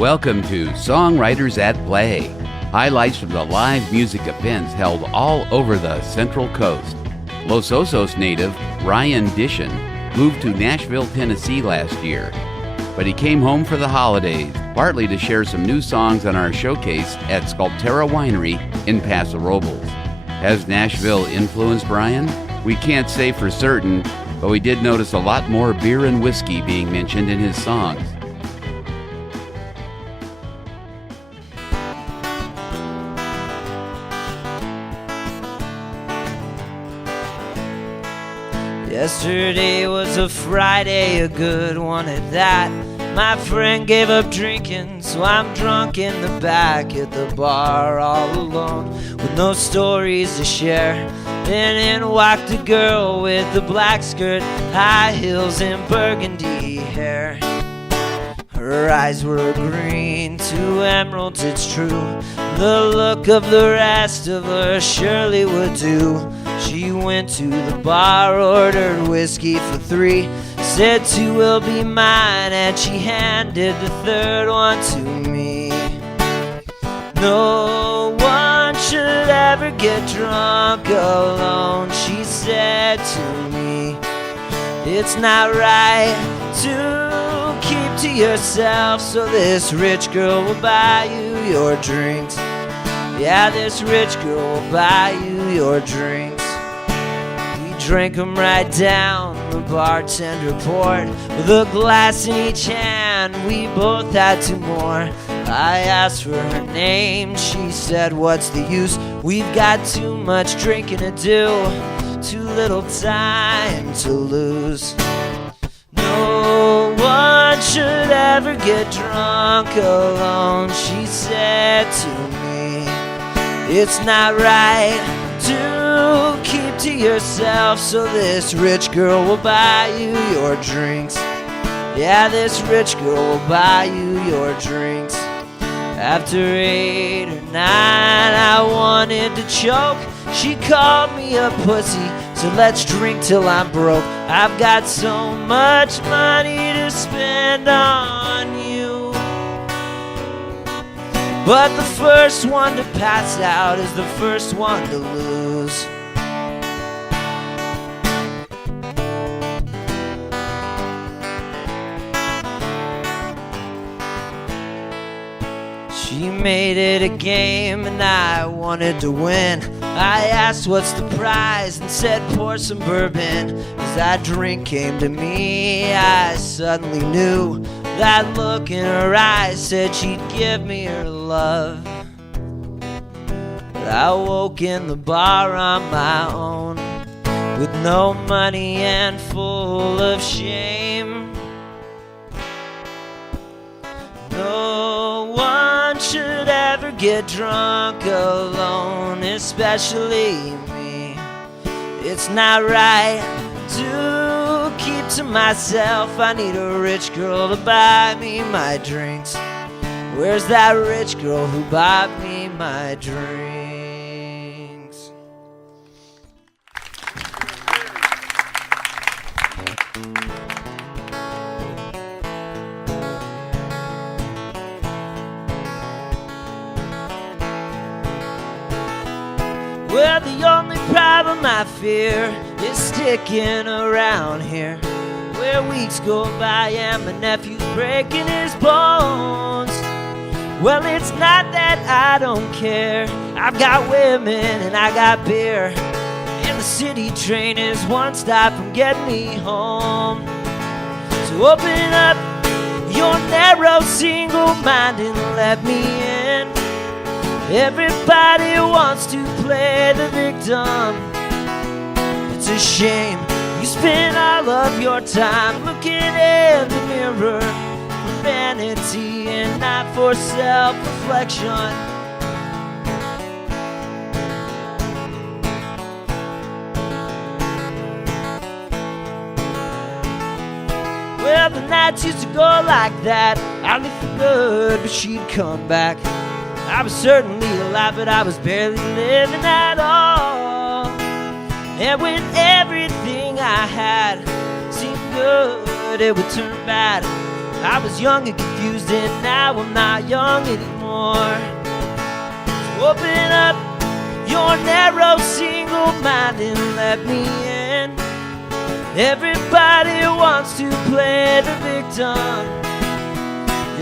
Welcome to Songwriters at Play, highlights from the live music events held all over the Central Coast. Los Osos native Ryan Dishon moved to Nashville, Tennessee last year, but he came home for the holidays, partly to share some new songs on our showcase at Sculptera Winery in Paso Robles. Has Nashville influenced Brian? We can't say for certain, but we did notice a lot more beer and whiskey being mentioned in his songs. Yesterday was a Friday, a good one at that. My friend gave up drinking, so I'm drunk in the back at the bar all alone, with no stories to share. Then in walked a girl with a black skirt, high heels and burgundy hair. Her eyes were green to emeralds, it's true. The look of the rest of her surely would do. She went to the bar, ordered whiskey for 3, said 2 will be mine, and she handed the third one to me. No one should ever get drunk alone, she said to me. It's not right to keep to yourself, so this rich girl will buy you your drinks. Yeah, this rich girl will buy you your drinks. Drank 'em right down, the bartender poured, with a glass in each hand, we both had 2 more. I asked for her name, she said, what's the use? We've got too much drinking to do, too little time to lose. No one should ever get drunk alone, she said to me. It's not right to keep to yourself, so this rich girl will buy you your drinks. Yeah, this rich girl will buy you your drinks. After 8 or 9, I wanted to choke. She called me a pussy, so let's drink till I'm broke. I've got so much money to spend on you, but the first one to pass out is the first one to lose. She made it a game and I wanted to win. I asked what's the prize and said pour some bourbon. As that drink came to me, I suddenly knew that look in her eyes said she'd give me her love. But I woke in the bar on my own, with no money and full of shame. No one should ever get drunk alone, especially me. It's not right to keep to myself. I need a rich girl to buy me my drinks. Where's that rich girl who bought me my drinks? Well, the only problem I fear is sticking around here, where weeks go by and my nephew's breaking his bones. Well, it's not that I don't care. I've got women and I got beer, and the city train is one stop from getting me home. So open up your narrow single mind and let me in. Everybody wants to play the victim. It's a shame you spend all of your time looking in the mirror for vanity and not for self-reflection. Well, the nights used to go like that. I lived for good, but she'd come back. I was certainly alive, but I was barely living at all. And when everything I had seemed good, it would turn bad. I was young and confused, and now I'm not young anymore. So open up your narrow single mind and let me in. Everybody wants to play the victim.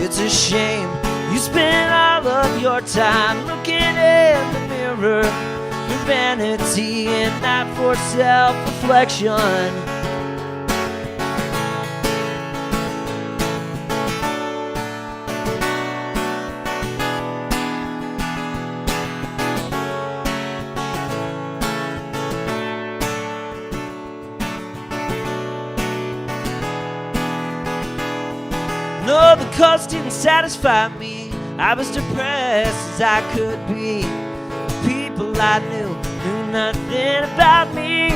It's a shame you spend all of your time looking in the mirror for vanity and not for self-reflection. No, the cause didn't satisfy me. I was depressed as I could be. People I knew nothing about me.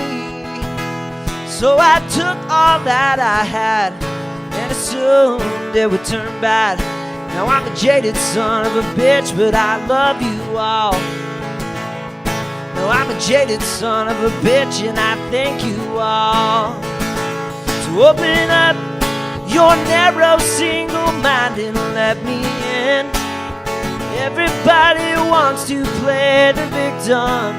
So I took all that I had and assumed it would turn bad. Now I'm a jaded son of a bitch, but I love you all. No, I'm a jaded son of a bitch, and I thank you all. So open up your narrow single mind and let me in. Everybody wants to play the victim.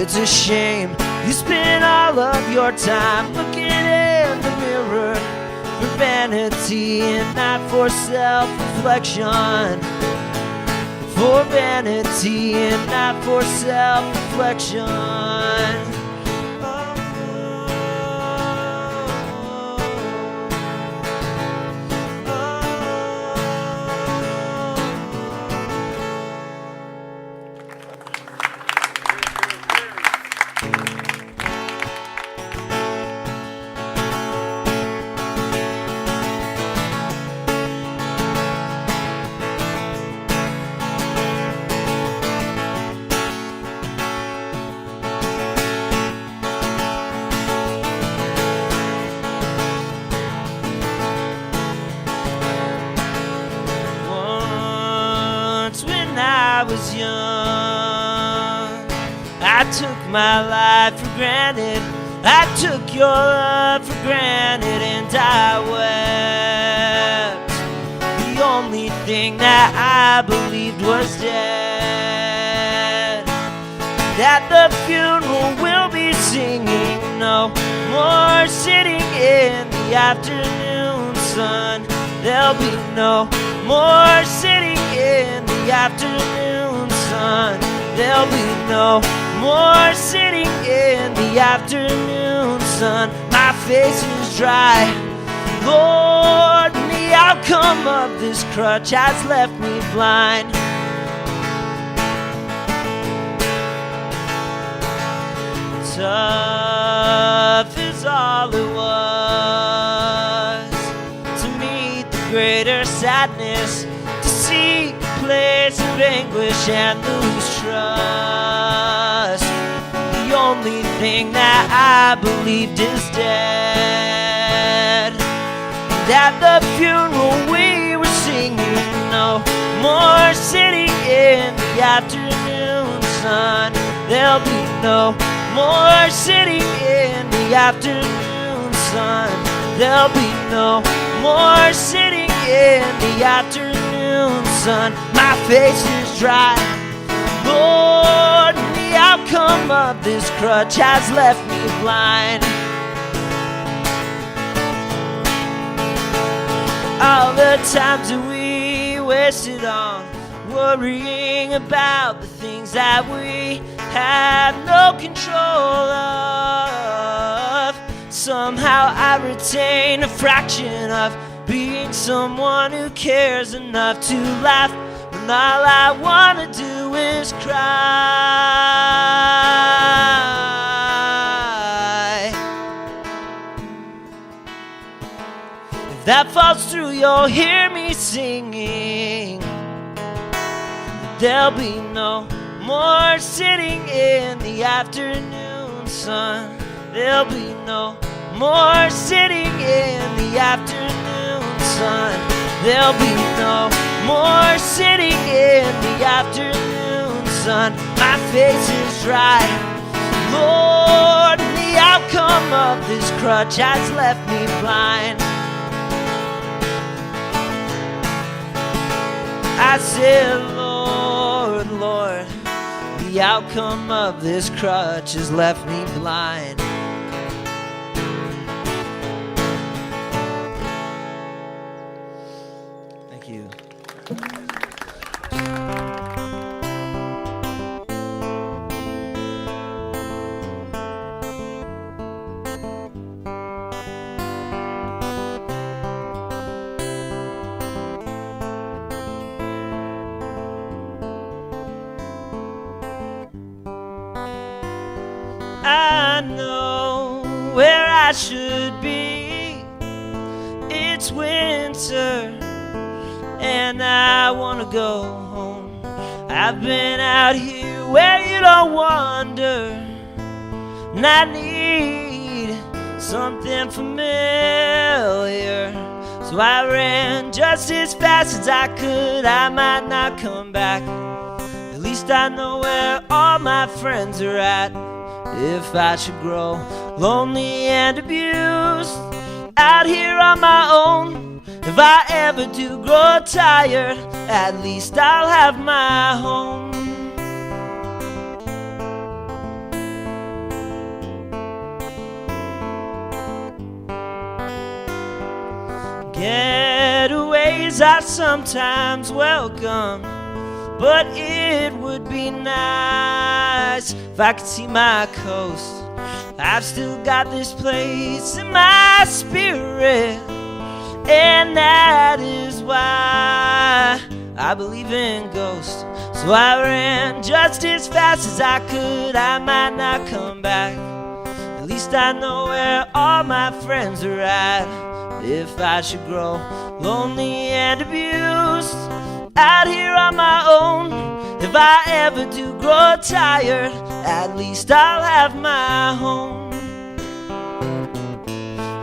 It's a shame you spend all of your time looking in the mirror for vanity and not for self-reflection. For vanity and not for self-reflection. I was young, I took my life for granted. I took your love for granted, and I wept. The only thing that I believed was dead. That the funeral will be singing, no more sitting in the afternoon sun. There'll be no more sitting in the afternoon sun. There'll be no more sitting in the afternoon sun. My face is dry, Lord, and the outcome of this crutch has left me blind. Tough is all it was to meet the greater sadness, to seek a place of anguish and lose trust. The only thing that I believed is dead. And at the funeral we were singing, no more sitting in the afternoon sun. There'll be no more sitting in the afternoon sun. There'll be no more sitting in the afternoon sun. My face is dry, Lord, and the outcome of this crutch has left me blind. All the times that we wasted on worrying about the things that we had no control of. Somehow I retain a fraction of being someone who cares enough to laugh when all I wanna do is cry. If that falls through, you'll hear me singing. There'll be no more sitting in the afternoon sun. There'll be no more sitting in the afternoon sun. There'll be no more sitting in the afternoon sun. My face is dry, Lord, and the outcome of this crutch has left me blind. I said, Lord, Lord, the outcome of this crutch has left me blind. Thank you. I know where I should be. It's winter and I wanna go home. I've been out here where you don't wander, and I need something familiar. So I ran just as fast as I could. I might not come back, at least I know where all my friends are at. If I should grow lonely and abused out here on my own, if I ever do grow tired, at least I'll have my home. Getaways are sometimes welcome, but it would be nice if I could see my coast. I've still got this place in my spirit, and that is why I believe in ghosts. So I ran just as fast as I could. I might not come back, at least I know where all my friends are at. If I should grow lonely and abused out here on my own, if I ever do grow tired, at least I'll have my home.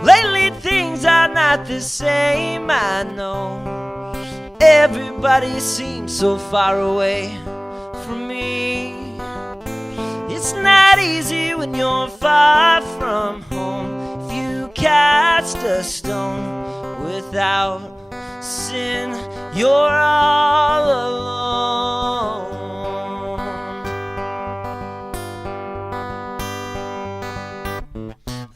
Lately things are not the same, I know. Everybody seems so far away from me. It's not easy when you're far from home. If you cast a stone without sin, you're all alone.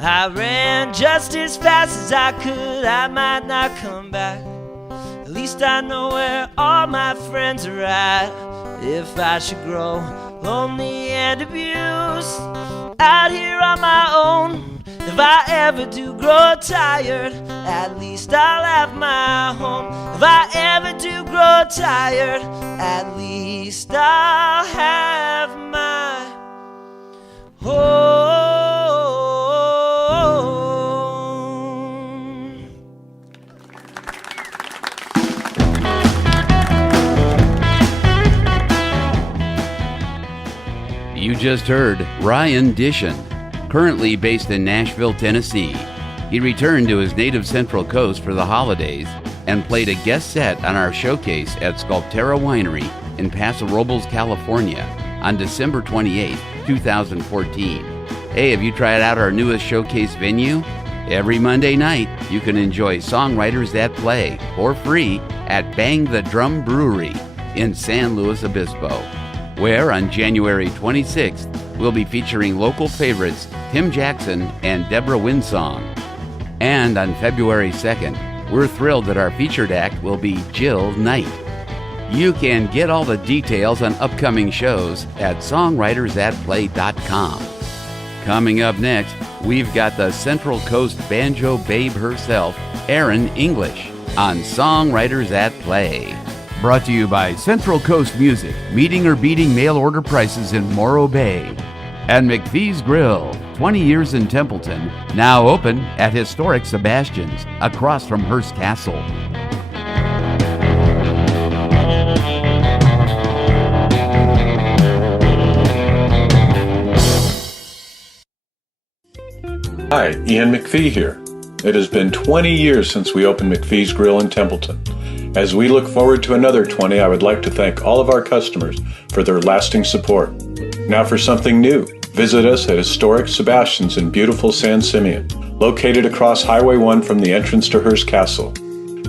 I ran just as fast as I could. I might not come back, at least I know where all my friends are at. If I should grow lonely and abused out here on my own, if I ever do grow tired, at least I'll have my home. If I ever do grow tired, at least I'll have my home. You just heard Ryan Dishon, currently based in Nashville, Tennessee. He returned to his native Central Coast for the holidays and played a guest set on our showcase at Sculptera Winery in Paso Robles, California on December 28, 2014. Hey, have you tried out our newest showcase venue? Every Monday night, you can enjoy Songwriters at Play for free at Bang the Drum Brewery in San Luis Obispo, where on January 26th, we'll be featuring local favorites Tim Jackson and Deborah Winsong. And on February 2nd, we're thrilled that our featured act will be Jill Knight. You can get all the details on upcoming shows at songwritersatplay.com. Coming up next, we've got the Central Coast banjo babe herself, Erin English, on Songwriters at Play. Brought to you by Central Coast Music, meeting or beating mail order prices in Morro Bay. And McPhee's Grill, 20 years in Templeton, now open at historic Sebastian's, across from Hearst Castle. Hi, Ian McPhee here. It has been 20 years since we opened McPhee's Grill in Templeton. As we look forward to another 20, I would like to thank all of our customers for their lasting support. Now for something new. Visit us at historic Sebastian's in beautiful San Simeon, located across Highway 1 from the entrance to Hearst Castle.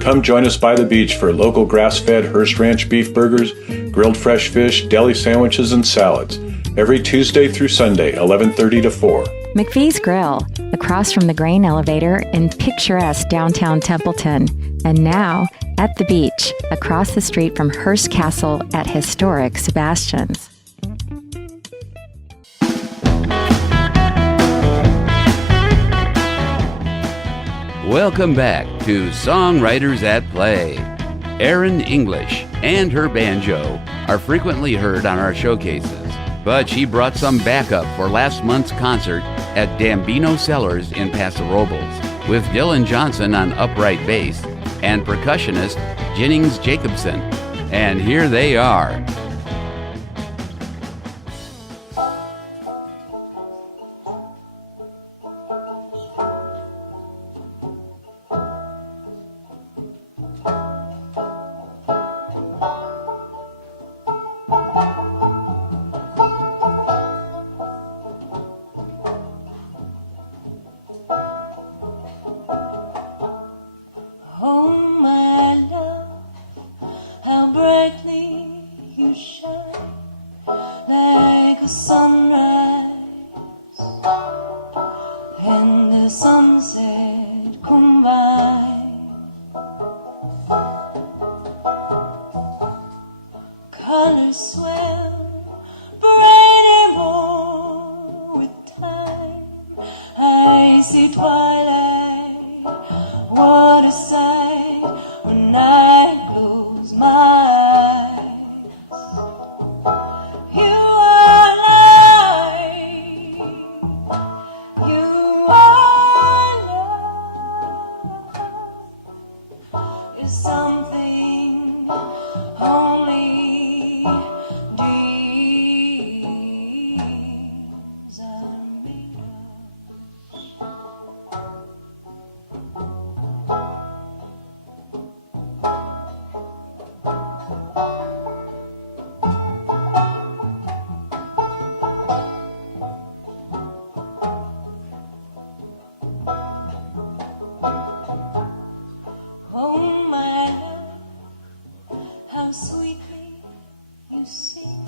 Come join us by the beach for local grass-fed Hearst Ranch beef burgers, grilled fresh fish, deli sandwiches, and salads. Every Tuesday through Sunday, 11:30 to 4. McPhee's Grill, across from the grain elevator in picturesque downtown Templeton. And now at the beach, across the street from Hearst Castle at historic Sebastian's. Welcome back to Songwriters at Play. Erin English and her banjo are frequently heard on our showcases, but she brought some backup for last month's concert at Dambino Cellars in Paso Robles with Dylan Johnson on upright bass and percussionist Jennings Jacobson. And here they are. Oh, my love, how brightly you shine, like a sunrise and the sunset combined. Colors swell, bright and warm with time. I see twilight, what a sight when I close my eyes. You are light, you are love. It's something only dreams are made of. Oh, my love, how sweetly you sing,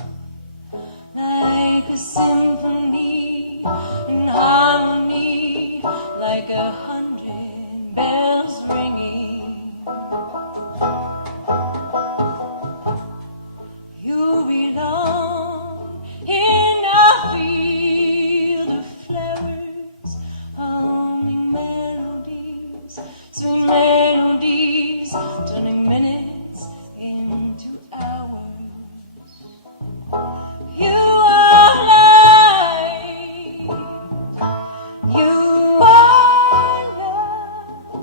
like a symphony in harmony, like 100 bells ringing. You belong in a field of flowers, humming melodies, sweet melodies, turning minutes into hours. You are light, you are love.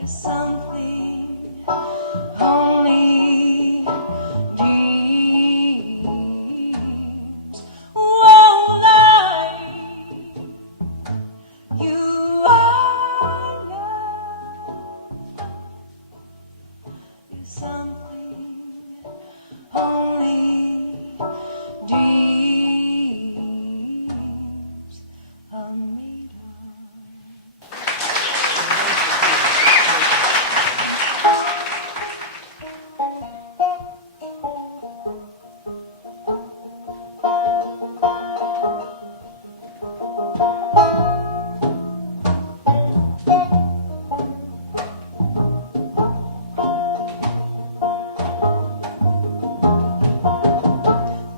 It's something only dreams won't lie. You are love. It's something only dreams are made of.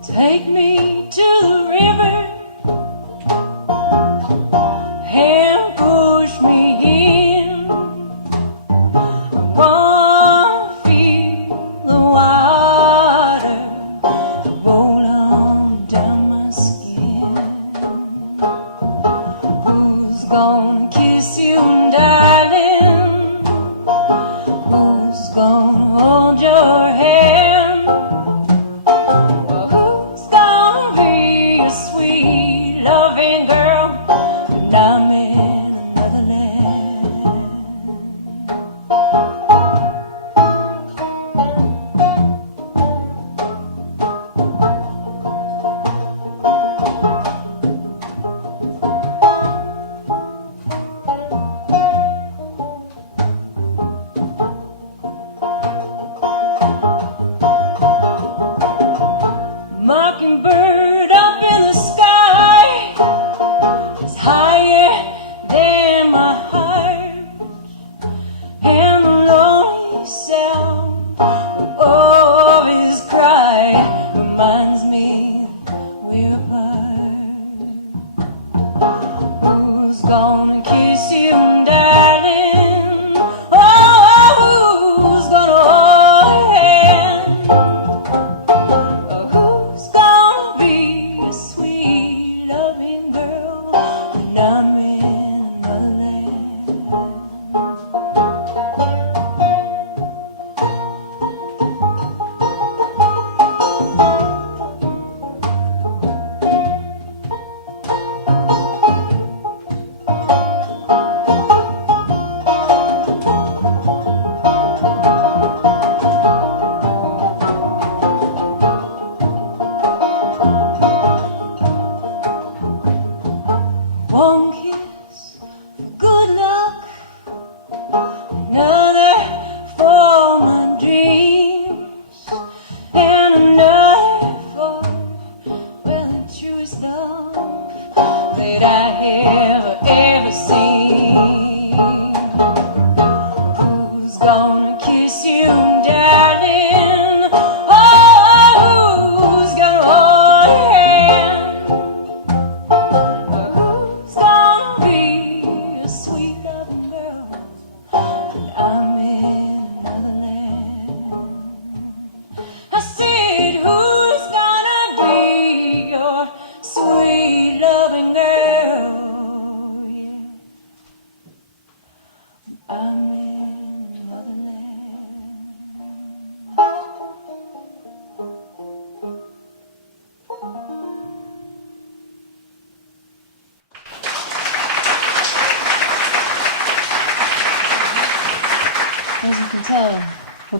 Take me to the river and push me in. I want to feel the water roll on down my skin. Who's gonna kiss you, darling? Who's gonna hold your hand? Who's gonna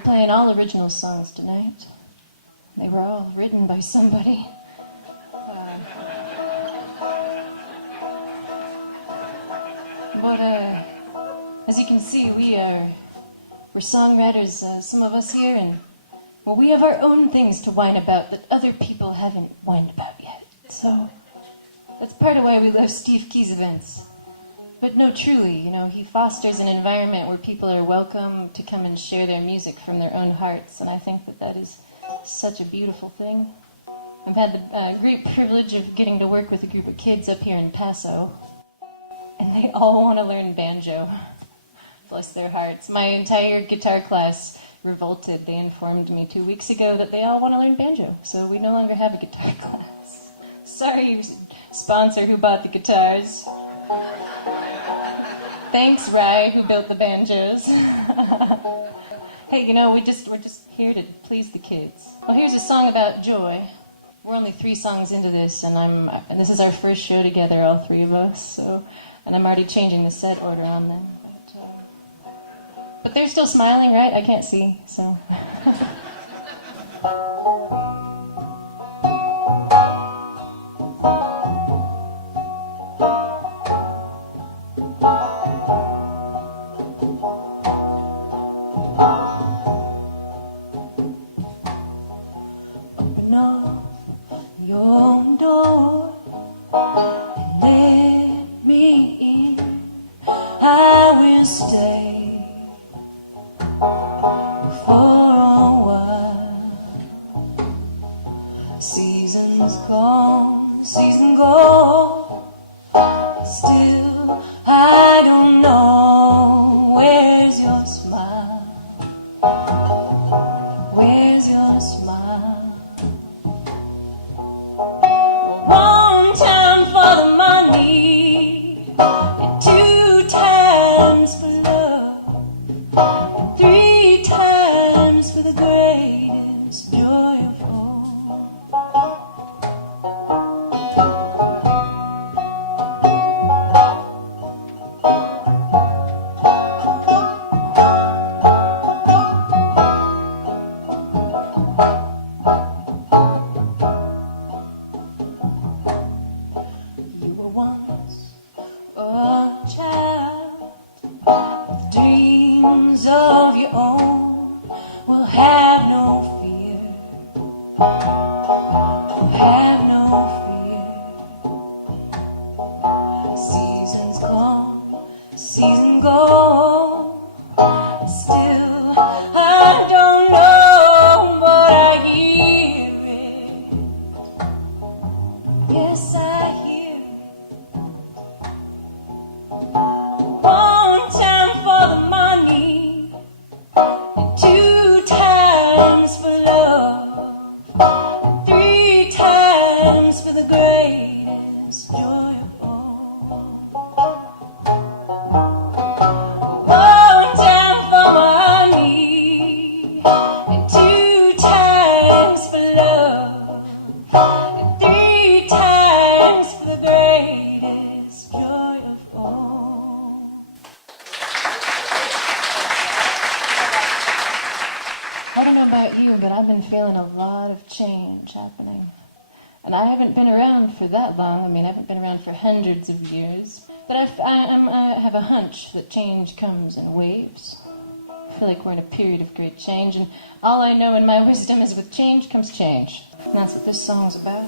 playing all original songs tonight. They were all written by somebody. But as you can see, we're songwriters, some of us here, and well, we have our own things to whine about that other people haven't whined about yet. So that's part of why we love Steve Key's events. But no, truly, he fosters an environment where people are welcome to come and share their music from their own hearts, and I think that is such a beautiful thing. I've had the great privilege of getting to work with a group of kids up here in Paso, and they all want to learn banjo. Bless their hearts. My entire guitar class revolted. They informed me 2 weeks ago that they all want to learn banjo, so we no longer have a guitar class. Sorry, sponsor who bought the guitars. Thanks, Rye, who built the banjos. Hey, we're just here to please the kids. Well, here's a song about joy. We're only 3 songs into this, and this is our first show together, all 3 of us. And I'm already changing the set order on them. But they're still smiling, right? I can't see, so. Open up your door and let me in. I will stay for a while. Season's gone, season gone. Still, I don't know. Where's your smile? Where's your smile? One time for the money, and 2 times for love, 3 times for the greatest joy of all. You were once a child with dreams of your own. Will have no fear. Will have no fear. Season's gone, season gone. Still, I don't know, but I hear it. Yes, I hear it. One time for the money, and 2 times for love, and 3 times for the greatest joy of all. One time for money, and 2 times for love, and 3 times for the greatest joy of all. I don't know about you, but I've been feeling a lot of change happening. And I haven't been around for that long. I mean, I haven't been around for hundreds of years. But I have a hunch that change comes in waves. I feel like we're in a period of great change, and all I know in my wisdom is with change comes change. And that's what this song's about.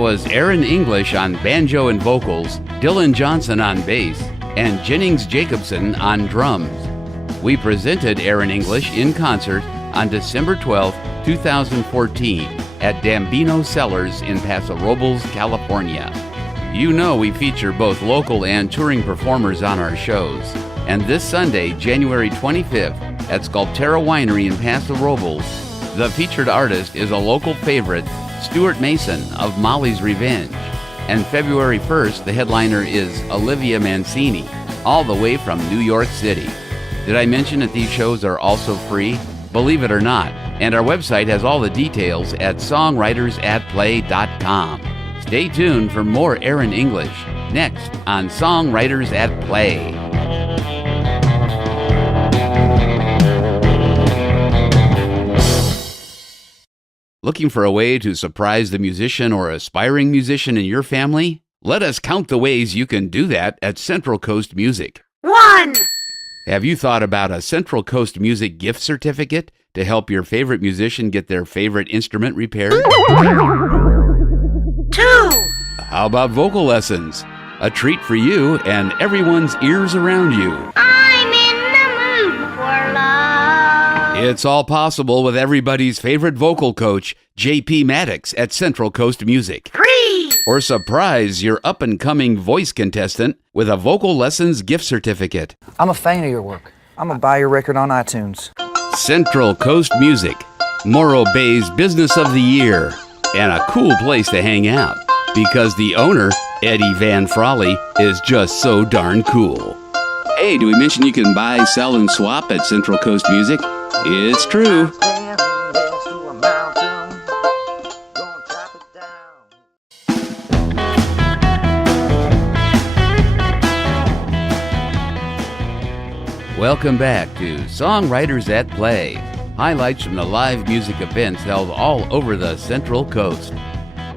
That was Erin English on banjo and vocals, Dylan Johnson on bass, and Jennings Jacobson on drums. We presented Erin English in concert on December 12, 2014 at Dambino Cellars in Paso Robles, California. You know we feature both local and touring performers on our shows. And this Sunday, January 25th, at Sculptera Winery in Paso Robles, the featured artist is a local favorite, Stuart Mason of Molly's Revenge. And February 1st, the headliner is Olivia Mancini, all the way from New York City. Did I mention that these shows are also free? Believe it or not. And our website has all the details at songwritersatplay.com. Stay tuned for more Erin English next on Songwriters at Play. Looking for a way to surprise the musician or aspiring musician in your family? Let us count the ways you can do that at Central Coast Music. 1. Have you thought about a Central Coast Music gift certificate to help your favorite musician get their favorite instrument repaired? 2. How about vocal lessons? A treat for you and everyone's ears around you. I'm in the mood for love. It's all possible with everybody's favorite vocal coach, J.P. Maddox at Central Coast Music. 3. Or surprise your up-and-coming voice contestant with a vocal lessons gift certificate. I'm a fan of your work. I'm going to buy your record on iTunes. Central Coast Music, Morro Bay's Business of the Year, and a cool place to hang out because the owner, Eddie Van Frawley, is just so darn cool. Hey, do we mention you can buy, sell, and swap at Central Coast Music? It's true. Welcome back to Songwriters at Play, highlights from the live music events held all over the Central Coast.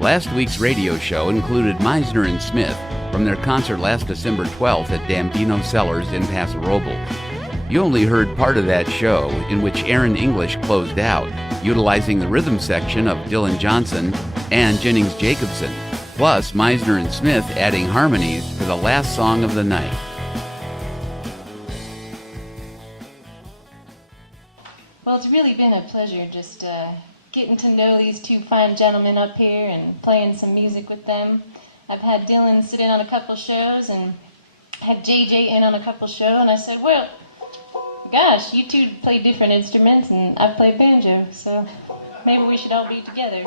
Last week's radio show included Meisner and Smith from their concert last December 12th at Dambino Cellars in Paso Robles. You only heard part of that show, in which Erin English closed out, utilizing the rhythm section of Dylan Johnson and Jennings Jacobson, plus Meisner and Smith adding harmonies for the last song of the night. Well, it's really been a pleasure just getting to know these two fine gentlemen up here and playing some music with them. I've had Dylan sit in on a couple shows and had JJ in on a couple shows, and I said, well, gosh, you two play different instruments and I play banjo, so maybe we should all be together.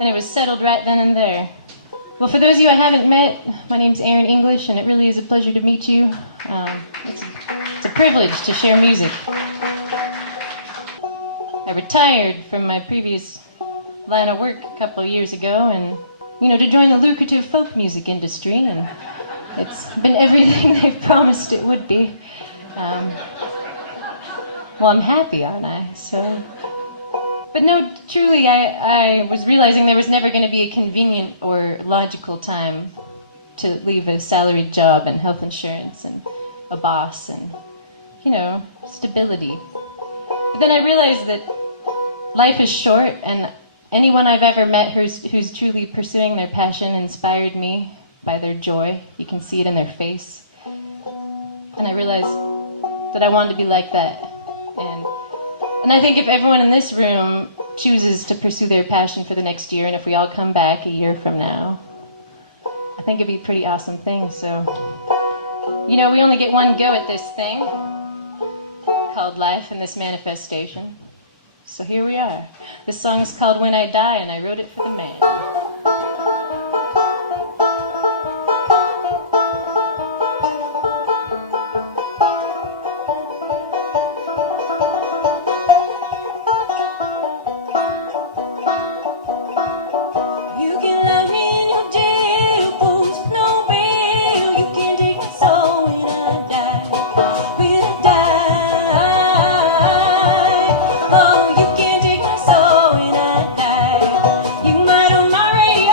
And it was settled right then and there. Well, for those of you I haven't met, my name's Erin English, and it really is a pleasure to meet you. It's a privilege to share music. I retired from my previous line of work a couple of years ago, and, to join the lucrative folk music industry, and it's been everything they've promised it would be. Well, I'm happy, aren't I? But no, truly, I was realizing there was never going to be a convenient or logical time to leave a salaried job and health insurance and a boss and, stability. But then I realized that life is short, and anyone I've ever met who's truly pursuing their passion inspired me by their joy. You can see it in their face. And I realized that I wanted to be like that. And I think if everyone in this room chooses to pursue their passion for the next year, and if we all come back a year from now, I think it'd be a pretty awesome thing. So, we only get one go at this thing called life and this manifestation. So here we are. This song's called When I Die, and I wrote it for the man. Oh, you can take my soul when I die. You might on my radio.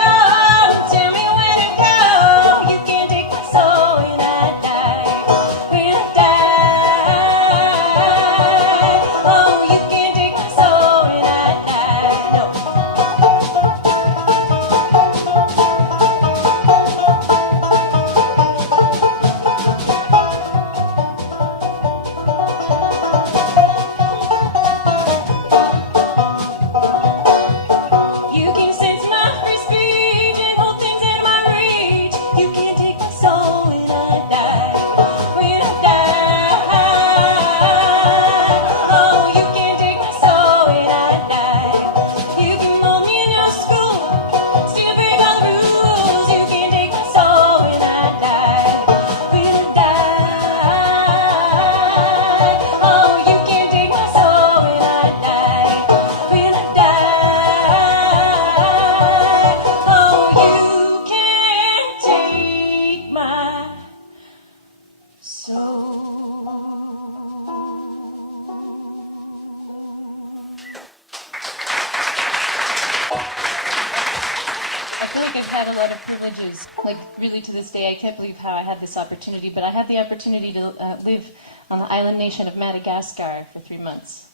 like I've had a lot of privileges. Like, really to this day, I can't believe how I had this opportunity, but I had the opportunity to live on the island nation of Madagascar for 3 months.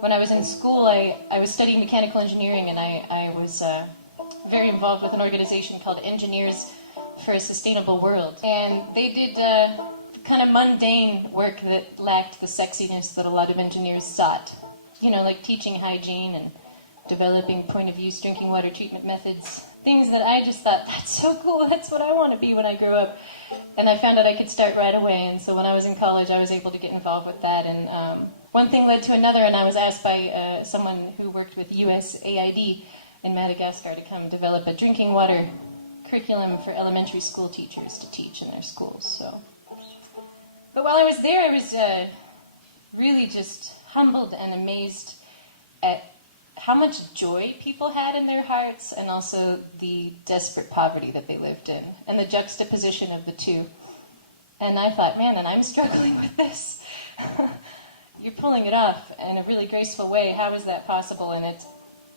When I was in school, I was studying mechanical engineering, and I was very involved with an organization called Engineers for a Sustainable World. And they did kind of mundane work that lacked the sexiness that a lot of engineers sought. You know, like teaching hygiene and developing point-of-use drinking water treatment methods. Things that I just thought, that's so cool, that's what I want to be when I grow up. And I found out I could start right away, and so when I was in college, I was able to get involved with that. And one thing led to another, and I was asked by someone who worked with USAID in Madagascar to come develop a drinking water curriculum for elementary school teachers to teach in their schools. But while I was there, I was really just humbled and amazed at how much joy people had in their hearts, and also the desperate poverty that they lived in, and the juxtaposition of the two. And I thought, man, and I'm struggling with this. You're pulling it off in a really graceful way. How is that possible? And it's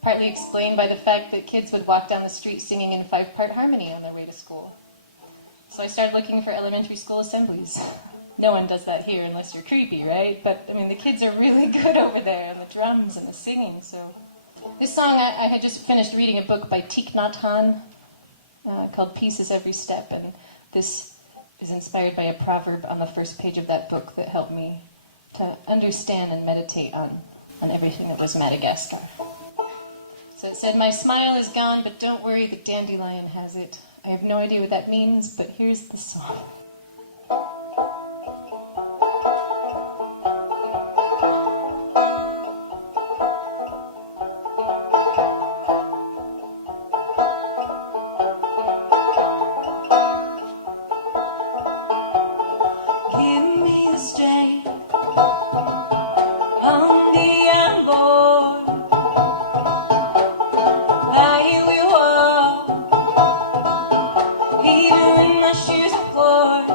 partly explained by the fact that kids would walk down the street singing in 5-part harmony on their way to school. So I started looking for elementary school assemblies. No one does that here unless you're creepy, right? But, I mean, the kids are really good over there, and the drums and the singing, so... This song, I had just finished reading a book by Thich Nhat Hanh called Peace is Every Step, and this is inspired by a proverb on the first page of that book that helped me to understand and meditate on everything that was Madagascar. So it said, "My smile is gone, but don't worry, the dandelion has it. I have no idea what that means, but here's the song." Even when my shoes are worn,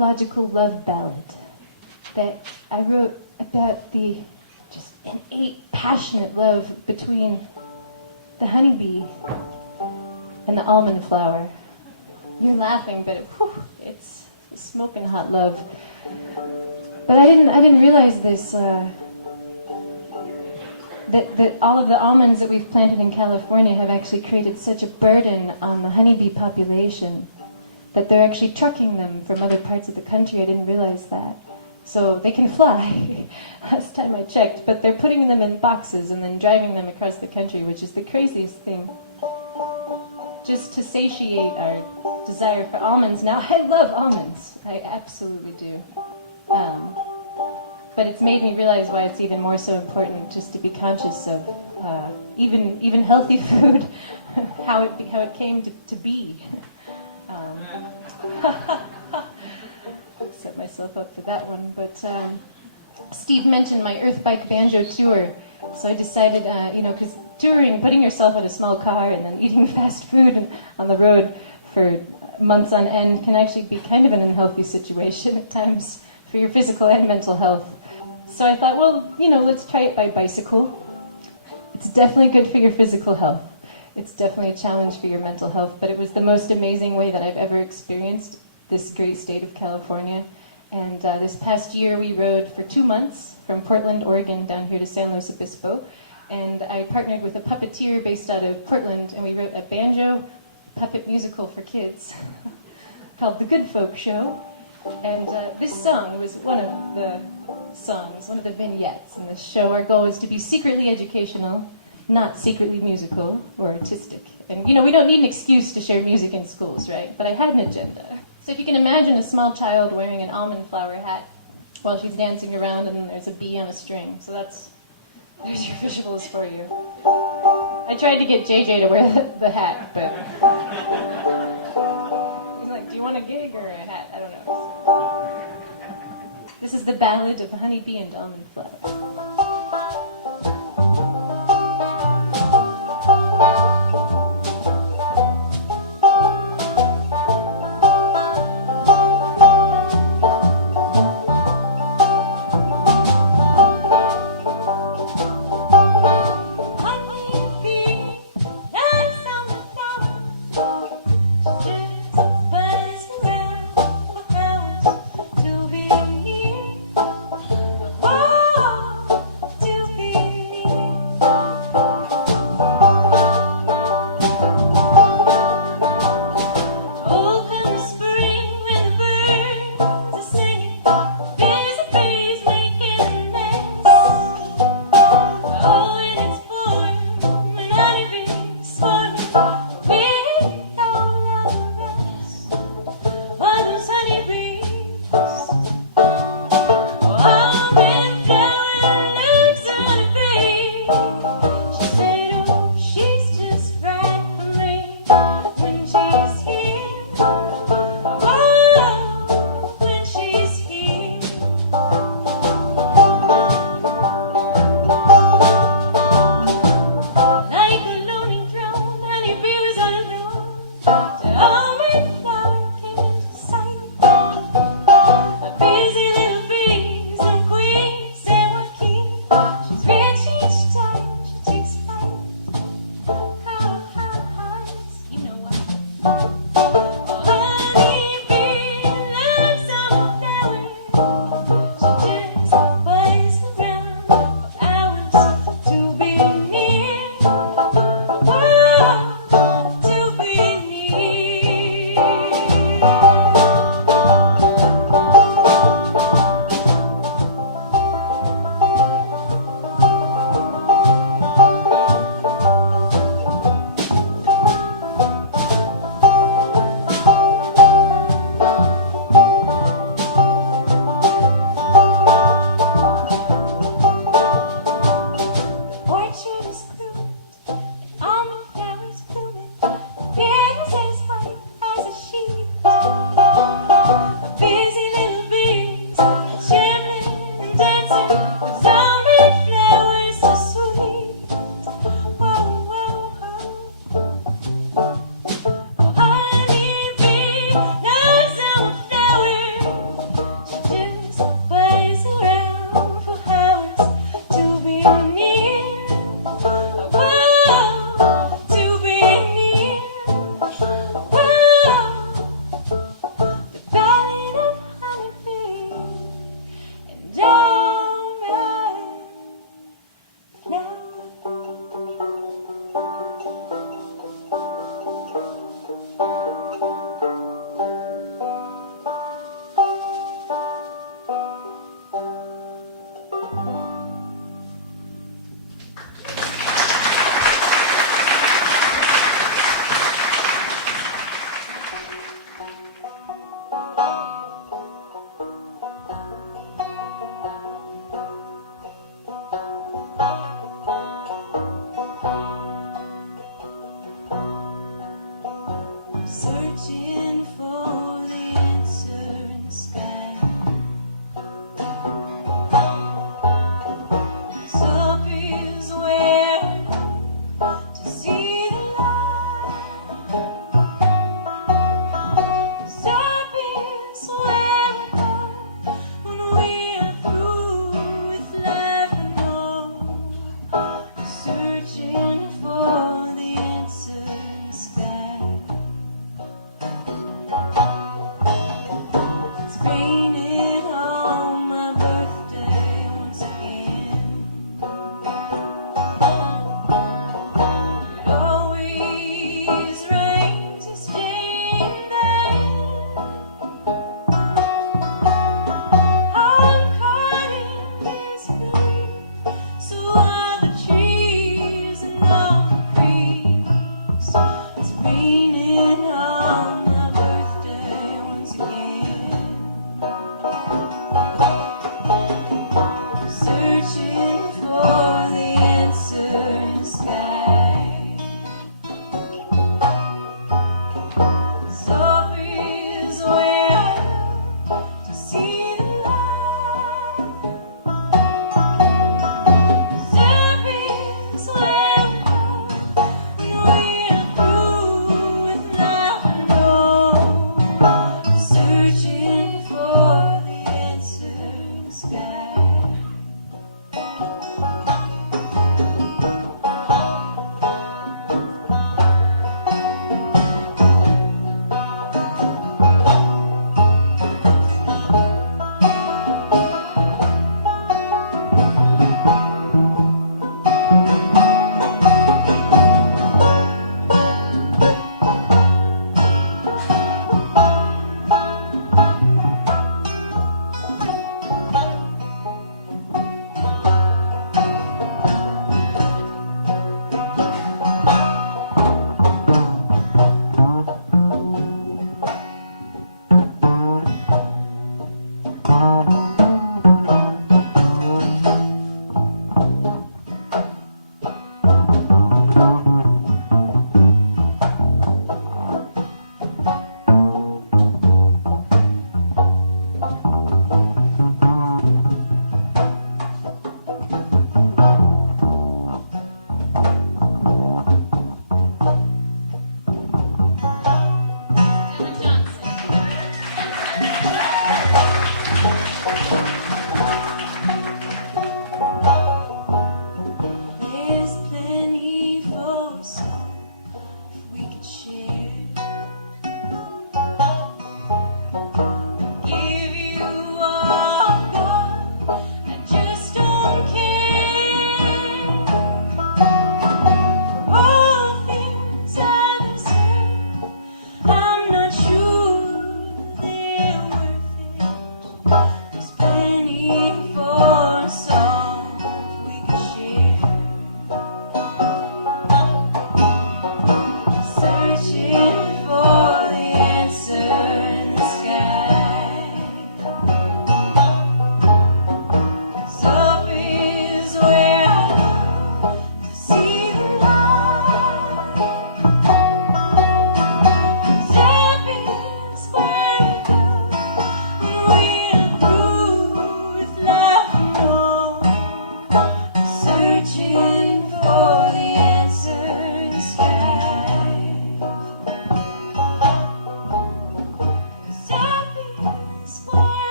psychological love ballad that I wrote about the just innate, passionate love between the honeybee and the almond flower. You're laughing, but it's smoking hot love. But I didn't realize this. That all of the almonds that we've planted in California have actually created such a burden on the honeybee population that they're actually trucking them from other parts of the country. I didn't realize that. So they can fly, last time I checked, but they're putting them in boxes and then driving them across the country, which is the craziest thing. Just to satiate our desire for almonds. Now, I love almonds. I absolutely do. But it's made me realize why it's even more so important just to be conscious of even healthy food, how it came to be. Set myself up for that one. But Steve mentioned my Earth Bike Banjo tour, so I decided, because touring, putting yourself in a small car and then eating fast food on the road for months on end can actually be kind of an unhealthy situation at times for your physical and mental health. So I thought, well, let's try it by bicycle. It's definitely good for your physical health. It's definitely a challenge for your mental health, but it was the most amazing way that I've ever experienced this great state of California. And this past year we rode for 2 months from Portland, Oregon, down here to San Luis Obispo. And I partnered with a puppeteer based out of Portland, and we wrote a banjo puppet musical for kids called The Good Folk Show. And this song was one of the songs, one of the vignettes in this show. Our goal was to be secretly educational, not secretly musical or artistic. And, we don't need an excuse to share music in schools, right? But I had an agenda. So if you can imagine a small child wearing an almond flower hat while she's dancing around and there's a bee on a string. So there's your visuals for you. I tried to get JJ to wear the hat, but he's like, do you want a gig or a hat? I don't know. This is the ballad of Honeybee and Almond Flower. Oh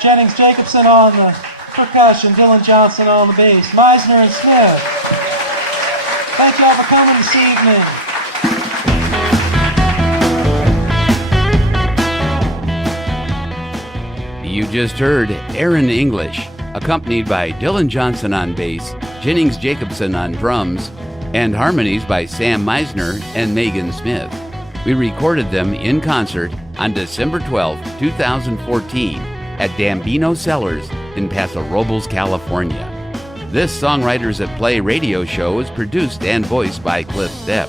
Jennings Jacobson on the percussion, Dylan Johnson on the bass, Meisner and Smith. Thank y'all for coming this evening. You just heard Erin English, accompanied by Dylan Johnson on bass, Jennings Jacobson on drums, and harmonies by Sam Meisner and Megan Smith. We recorded them in concert on December 12, 2014 at Dambino Cellars in Paso Robles, California. This Songwriters at Play radio show is produced and voiced by Cliff Stepp,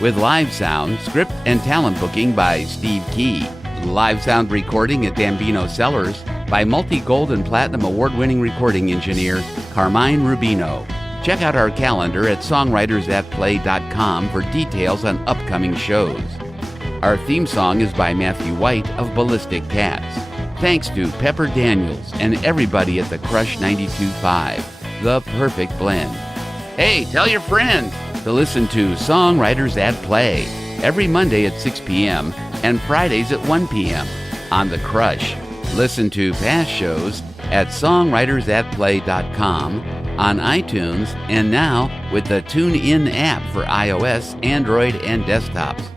with live sound, script, and talent booking by Steve Key. Live sound recording at Dambino Cellars by multi-gold and platinum award-winning recording engineer Carmine Rubino. Check out our calendar at songwritersatplay.com for details on upcoming shows. Our theme song is by Matthew White of Ballistic Cats. Thanks to Pepper Daniels and everybody at the Crush 92.5, the perfect blend. Hey, tell your friends to listen to Songwriters at Play every Monday at 6 p.m. and Fridays at 1 p.m. on The Crush. Listen to past shows at songwritersatplay.com, on iTunes, and now with the TuneIn app for iOS, Android, and desktops.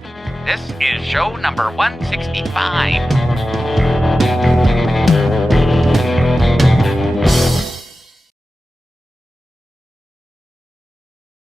This is show number 165.